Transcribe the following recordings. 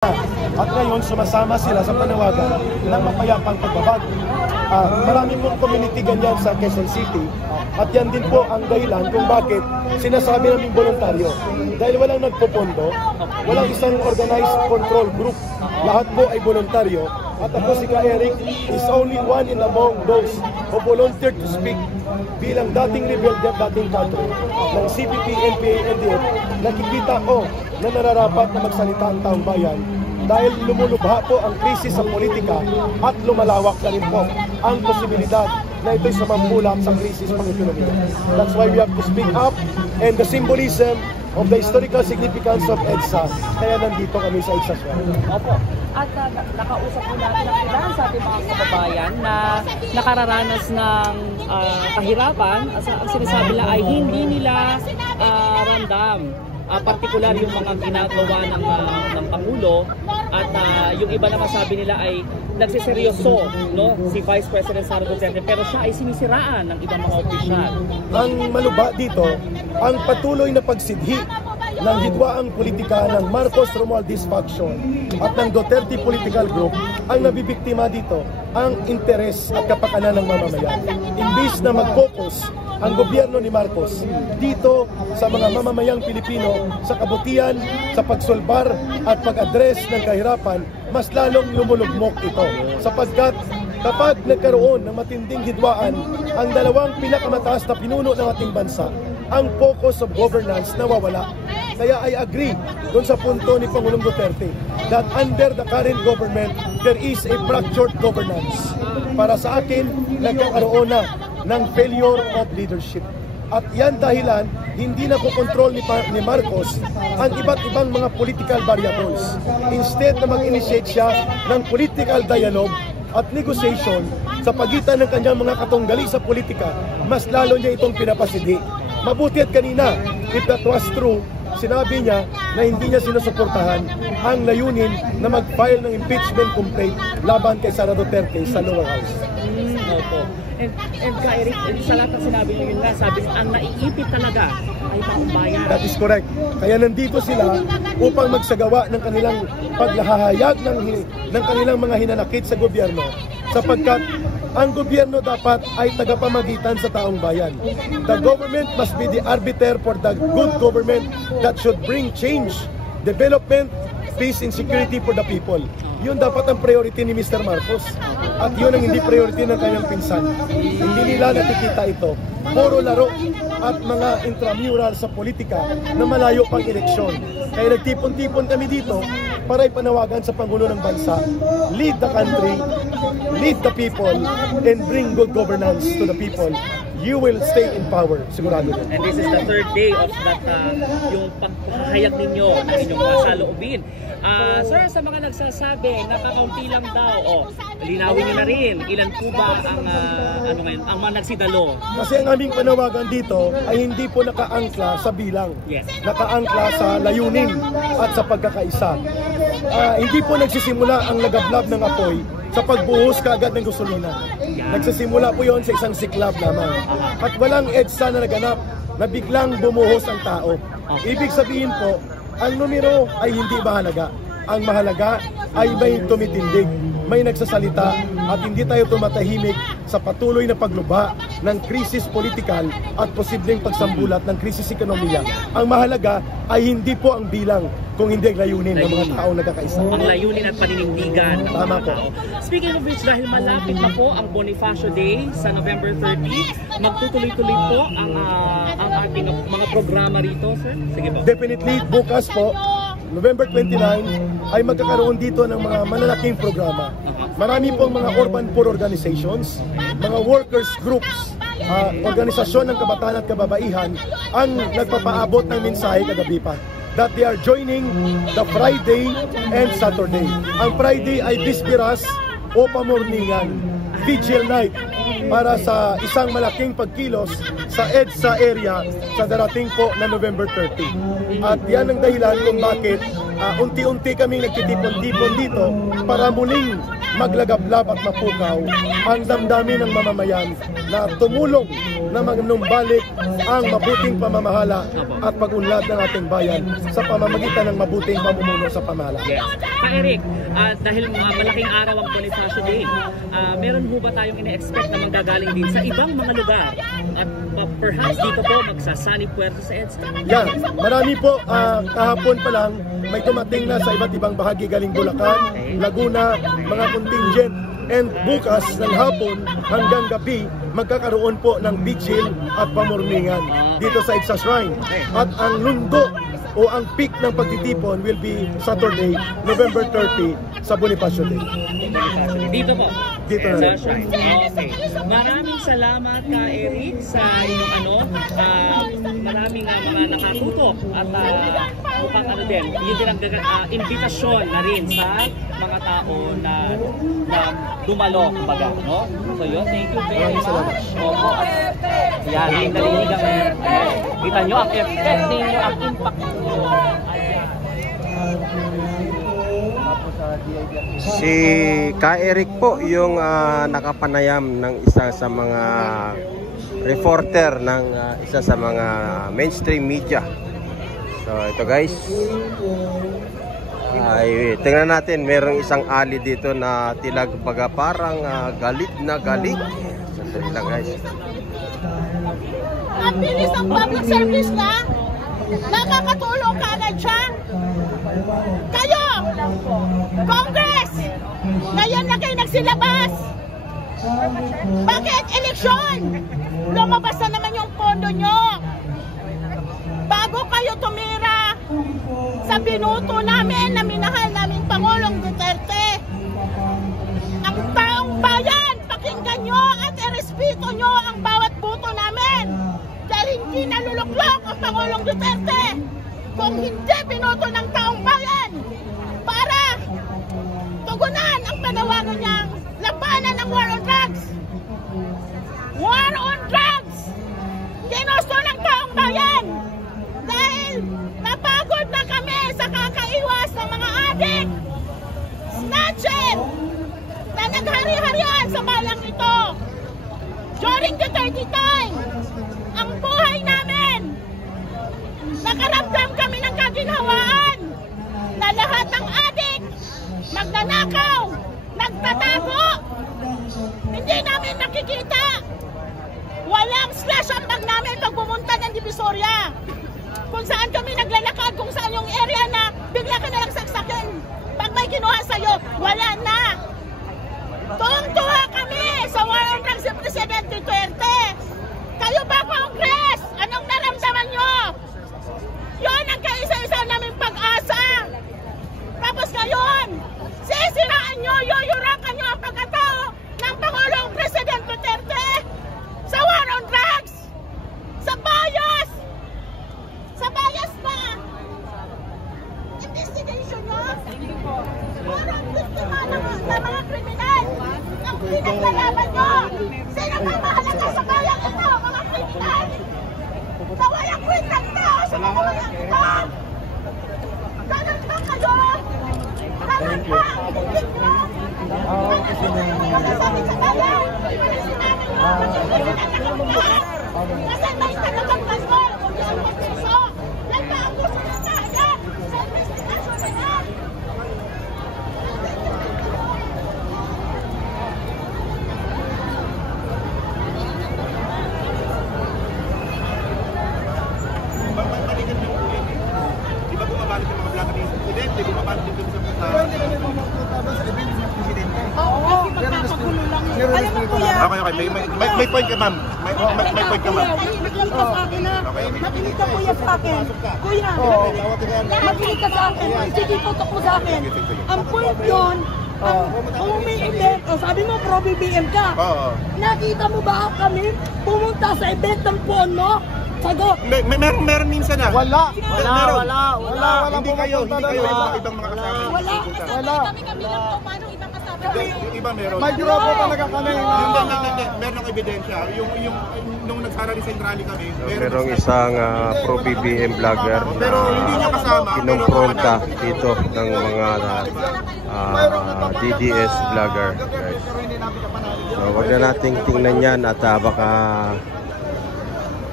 At ngayon, sumasama sila sa panawagan ng mapayapang pagbabago. Marami pong community ganyan sa Quezon City. At yan din po ang dahilan kung bakit sinasabi namin voluntaryo. Dahil walang nagpopondo, walang isang organized control group. Lahat po ay voluntaryo. At ako si Ka Eric is only one in among those who volunteered to speak bilang dating rebelde at dating kadre ng CPP, NPA, NDF. Nakikita ko na nararapat na magsalita ang taong bayan dahil lumulubha po ang krisis sa politika at lumalawak na rin po ang posibilidad na ito'y sumambulak sa krisis pang-ekonomiya. That's why we have to speak up, and the symbolism of the historical significance of EDSA, kaya nandito kami sa EDSA Square. Opo. At nakausap po natin ang ilan sa ating mga kababayan na nakararanas ng kahirapan. Ang sinasabi nila ay hindi nila ramdam. Partikular yung mga ginagawa ng Pangulo at yung iba naman sabi nila ay nagsiseryoso, no, si Vice President Sara Duterte, pero siya ay sinisiraan ng ibang mga opisyal. Ang malubha dito, ang patuloy na pagsidhi ng hidwaang politika ng Marcos Romualdez faction at ng Duterte Political Group ang nabibiktima dito ang interes at kapakanan ng mamamayan. Imbis na mag-focus ang gobyerno ni Marcos dito sa mga mamamayang Pilipino sa kabutihan, sa pagsolbar at pag-address ng kahirapan, mas lalong lumulugmok ito. Sapagkat kapag nagkaroon ng matinding hidwaan ang dalawang pinakamataas na pinuno ng ating bansa, ang focus of governance nawawala. Kaya I agree doon sa punto ni Pangulong Duterte that under the current government, there is a fractured governance. Para sa akin, nagkakaroon na ng failure of leadership. At yan dahilan, hindi na kukontrol ni Marcos ang iba't ibang mga political variables. Instead na mag-initiate siya ng political dialogue at negotiation sa pagitan ng kanyang mga katunggali sa politika, mas lalo niya itong pinapasidi. Mabuti at kanina, if that was true, sinabi niya na hindi niya sinusuportahan ang layunin na mag-file ng impeachment complaint laban kay Sara Duterte sa lower house. Opo. And Ka Eric, sa lahat ng sinabi niyo yun nga, sabi ang naiipit talaga ay taong bayan. That is correct. Kaya nandito sila upang magsagawa ng kanilang paglahahayag ng kanilang mga hinanakit sa gobyerno, sapagkat ang gobyerno dapat ay tagapamagitan sa taong bayan. The government must be the arbiter for the good government that should bring change, development, peace and security for the people. Yun dapat ang priority ni Mr. Marcos. At yun ang hindi priority ng kanyang pinsan. Hindi nila nakikita ito. Puro laro at mga intramural sa politika na malayo pang eleksyon. Kaya nagtipon-tipon kami dito para ipanawagan sa Pangulo ng Bansa, lead the country, lead the people, and bring good governance to the people. You will stay in power, sigurado din. And this is the third day of that, yung paghahayag ninyo ng inyong mga saloobin. Sir, sa mga nagsasabi, nakakaunti lang daw, linawin nyo na rin, ilan po ba ang, ang mga nagsidalo? Kasi ang aming panawagan dito ay hindi po nakaangkla sa bilang. Yes. Nakaangkla sa layunin at sa pagkakaisa. Hindi po nagsisimula ang lagablab ng apoy sa pagbuhos kaagad ng gasolina. Nagsisimula po yon sa isang siklab lamang. At walang EDSA na naganap na biglang bumuhos ang tao. Ibig sabihin po, ang numero ay hindi mahalaga. Ang mahalaga ay may tumitindig, may nagsasalita, at hindi tayo tumatahimik sa patuloy na paglubha ng krisis politikal at posibleng pagsambulat ng krisis ekonomiya. Ang mahalaga ay hindi po ang bilang, kung hindi ang layunin ng mga taong nagkakaisa. Ang layunin at paninindigan. Tama po. Speaking of which, dahil malapit na po ang Bonifacio Day sa November 30, magtutuloy-tuloy po ang ating mga programa rito, sir? Sige po. Definitely, bukas po, November 29, ay magkakaroon dito ng mga malalaking programa. Marami pong mga urban poor organizations, mga workers groups, organisasyon ng kabataan at kababaihan ang nagpapaabot ng mensahe kagabi pa that they are joining the Friday and Saturday. Ang Friday ay Bispiras o Pamorningan, Vigil Night, para sa isang malaking pagkilos sa EDSA area sa darating po na November 30. At yan ang dahilan kung bakit unti-unti kaming nagtitipon-tipon dito para muling maglagablab at mapukaw ang damdamin ng mamamayan na tumulong na magnumbalik ang mabuting pamamahala at pag-unlad ng ating bayan sa pamamagitan ng mabuting pamumuno sa pamahalaan. Yes. Eric, dahil malaking araw ang Bonifacio Day, meron ho ba tayong ina-expect na manggagaling din sa ibang mga lugar? At perhaps dito po magsasani puwerto sa EDSA? Yan, marami po. Kahapon pa lang may tumating na sa iba't ibang bahagi galing Bulacan, Laguna, mga contingent. And bukas ng hapon hanggang gabi magkakaroon po ng vigil at pamorningan dito sa EDSA Shrine. At ang lundo o ang peak ng pagtitipon will be Saturday, November 30 sa Bonifacio Day. Dito po? Dito na rin. Okay. Maraming salamat ka, Eric, sa inyong maraming mga nakatutok at mukhang din, yun din ang invitasyon na rin sa mga tao na dumalo, kumbaga, no? So yun, thank you very much. Opo, at yan, yung narinig ang, kita nyo, ang effect ninyo, ang impact ninyo. Si Ka Eric po yung nakapanayam ng isa sa mga reporter ng isa sa mga mainstream media. So ito guys, tingnan natin, merong isang ali dito na tilag baga parang galit na galit. Sandali lang guys. Ang bilis ang public service na nakakatulong ka agad siya. Kayo, Congress, ngayon na kayo nagsilabas. Bakit eleksyon? Lumabas na naman yung pondo nyo. Bago kayo tumira sa binuto namin na minahal namin Pangulong Duterte, ang taong bayan, pakinggan nyo at irespeto nyo ang bawat buto namin. Dahil hindi naluluklok ang Pangulong Duterte kung hindi binoto ng taong bayan para tugunan ang panawagan niyang labanan ng war on drugs. War on drugs! Ginusto ng taong bayan dahil napagod na kami sa kakaiwas ng mga adik, snatcher, na naghari-harian sa bayang ito. During the 30 time, ang buhay namin, nakaramdam kami ng kaginhawaan na lahat ng adik, magnanakaw, nagtatago, hindi namin nakikita. Walang slash ang bag namin pag pumunta ng Divisoria. Kung saan kami naglalakad, kung saan yung area na bigla ka nalang saksakin. Pag may kinuha sa'yo, wala na. Tuwang-tuwa kami sa war on drugs si Presidente Duterte. Kayo ba, Congress? Anong naramdaman nyo? Yun ang kaisa-isa naming pag-asa. Tapos ngayon, sisiraan nyo, yuyurakan nyo ang pagkatao ng Pangulong Presidente Duterte sa war on drugs, sa bias pa. Investigation nyo, parang biktima ng mga kriminal. Ang pinaglalaban nyo, sino ba mahalaga sa bayang ito, mga kriminal? Na walang kwentang tao sa mga bayang ito. Ganun ba kayo? Ganun ba ang titig nyo? Pagkasabi sa bayan, sinabi nyo, kasi may talagang basol, kung yan ang piso. Yan ba ang gusto nyo kaya? Sa investigation na yan. Di ba bumabalik yung mga black list student? Di bumabalik yung sa Oo, magkakagulo lang. Alam mo kuya. Okay. May point ka, ma'am. May point ka, ma'am. Makinig ka sa akin, ha? Makinig ka, kuya, sa akin. Kuya, makinig ka sa akin. Sige, tutok mo sa akin. Ang point yun, kung may event, sabi mo, pro-BBM ka. Nakita mo ba kami pumunta sa event ng Pono? Sagot. Meron minsan na. Wala. Hindi kayo ibang mga kasama. Wala. Wala. Kami lang po, paano ibang kasama? Yung iba meron. May grupo talaga kami. Hindi. Meron ebidensya. Yung nung nagsarali sa rally kami, So, merong isang pro-BBM vlogger pero hindi niya kasama. kinumpronta dito ng mga DDS vlogger, guys. So, wag na nating tingnan yan at baka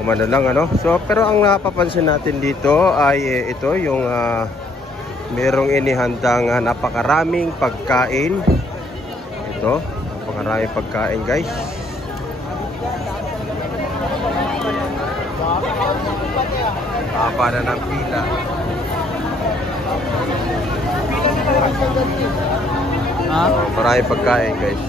umano lang, ano. So, pero ang napapansin natin dito ay ito, yung merong inihandang napakaraming pagkain. Ito, napakaraming pagkain, guys. Haba na ng pila. Maraming pagkain, guys.